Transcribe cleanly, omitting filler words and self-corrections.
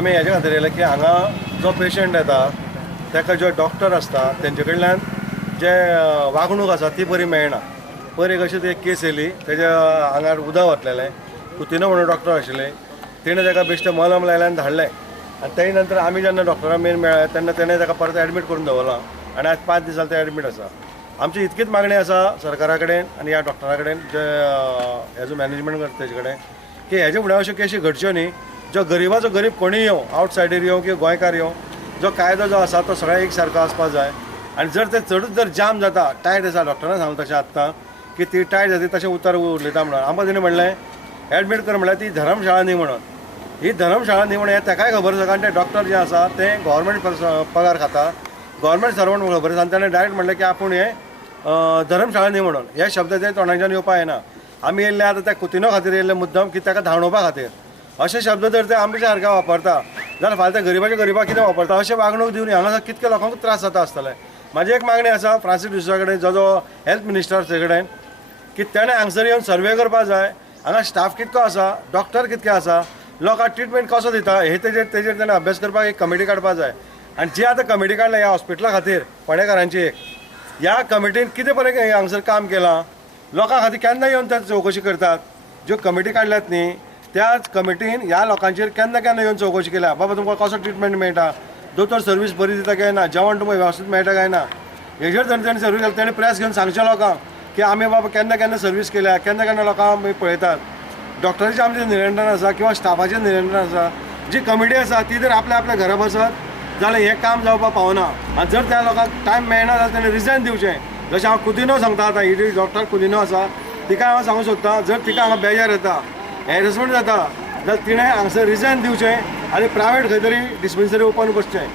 आमी हेजे खातीर येयले की हांगा जो पेशंट येता ताका जो डॉक्टर आसता तेंचे कडल्यान जे वागणूक आसा ती बरी मेळना। पयर एक अशीच एक केस येयली, तेज्या आंगार उदक वतलेलें, कुतिनो म्हणून डॉक्टर आशिल्ले, तेणें ताका बेश्टें मलम लायलें आनी धाडलें। आनी तेज नंतर आमी जेन्ना डॉक्टरा मेन मेळ्ळे तेन्ना तेणें ताका परत एडमीट करून दवरला आनी आज 5 दीस जाले ते एडमीट आसा। आमची इतकीच मागणी आसा सरकारा कडेन आनी ह्या डॉक्टरा कडेन जे हेजो मॅनेजमेंट करता तेजे कडेन की हेजे फुडें अश्यो केसी घडच्यो न्ही। जो गरीबाचो गरीब कोणीय येवं, आवटसायडर येवं किंवा गोंयकार येवं, जो कायदो जो आसा तो सगळ्या एक सारको आसपाक जाय। आनी जर ते चडूच जर जाम जाता, टायट आसा, डॉक्टरान सांगलें तशें आत्तां की ती टायट जाता तशें उतर उलयता म्हणून आमकां तेणें म्हणलें एडमीट कर म्हणल्यार ती धर्मशाळा न्ही म्हणून। ही धर्मशाळा न्ही म्हणून हें ताकाय खबर आसा, कारण ते डॉक्टर जे आसा ते गव्हर्मेंट पगार खाता, गव्हर्मेंट सर्वंट खबर आसा, आनी ताणें डायरेक्ट म्हणलें की आपूण हे धर्मशाळा न्ही म्हणून। हे शब्द ते तोंडाच्यान येवपा येना। आमी येयल्ले आतां त्या कुतिनो खातीर येयल्ले मुद्दम की ताका धांवडोवपा खातीर। अशे शब्द जर ते आमच्या सारक्या वापरता जाल्यार फाल्यां ते गरीबाच्या गरीबाक कितें वापरता, अशें वागणूक दिवन हांगा कितके लोकांक त्रास जाता आसतले। म्हाजी एक मागणी आसा फ्रांसीस डिसोजा कडेन, जो हेल्थ मिनिस्टर कडेन, की तेणें हांगसर येवन सर्वे करपा जाय, हांगा स्टाफ कितको आसा, डॉक्टर कितके आसा, लोकांक ट्रिटमेंट कसो दिता हे तेजेर तेणें अभ्यास करपाक एक कमिटी काडपा जाय। आनी जी आतां कमिटी काडल्या ह्या हॉस्पिटला खातीर फोंडेकारांची एक, ह्या कमिटीन कितें परें हांगसर काम केलां, लोकां खातीर केन्ना येवन ते चवकशी करतात। ज्यो कमिटी काडल्यात न्ही त्याच कमिटीन ह्या लोकांचेर केन्ना केन्ना येवन चवकशी केल्या, बाबा तुमकां कसो ट्रिटमेंट मेळटा, दोतोर सर्वीस बरी दिता काय ना, जेवण तुमकां वेवस्थीत मेळटा काय ना, हेजेर जर तेणें सर्वीस केली तेणें प्रेस घेवन सांगचें लोकांक की आमी बाबा केन्ना केन्ना सर्वीस केल्या, केन्ना केन्ना लोकांक आमी पळयतात। डॉक्टराचें आमचें निरंतर आसा किंवा स्टाफाचें निरंतर आसा। जी कमिटी आसा ती जर आपल्या घरा बसत जाल्यार हें काम जावपाक पावना। आनी जर त्या लोकांक टायम मेळना जाल्यार तेणें रिजायन दिवचें। जशें हांव कुदिनो सांगता आतां, ही जी डॉक्टर कुदिनो आसा तिका हांव सांगूंक सोदतां, जर तिका हांगा बेजार येता, हॅरेसमेंट जाता, जाल्यार तिणें हांगसर रिजायन दिवचें आनी प्रायवेट खंय तरी डिस्पेन्सरी ओपन करचें।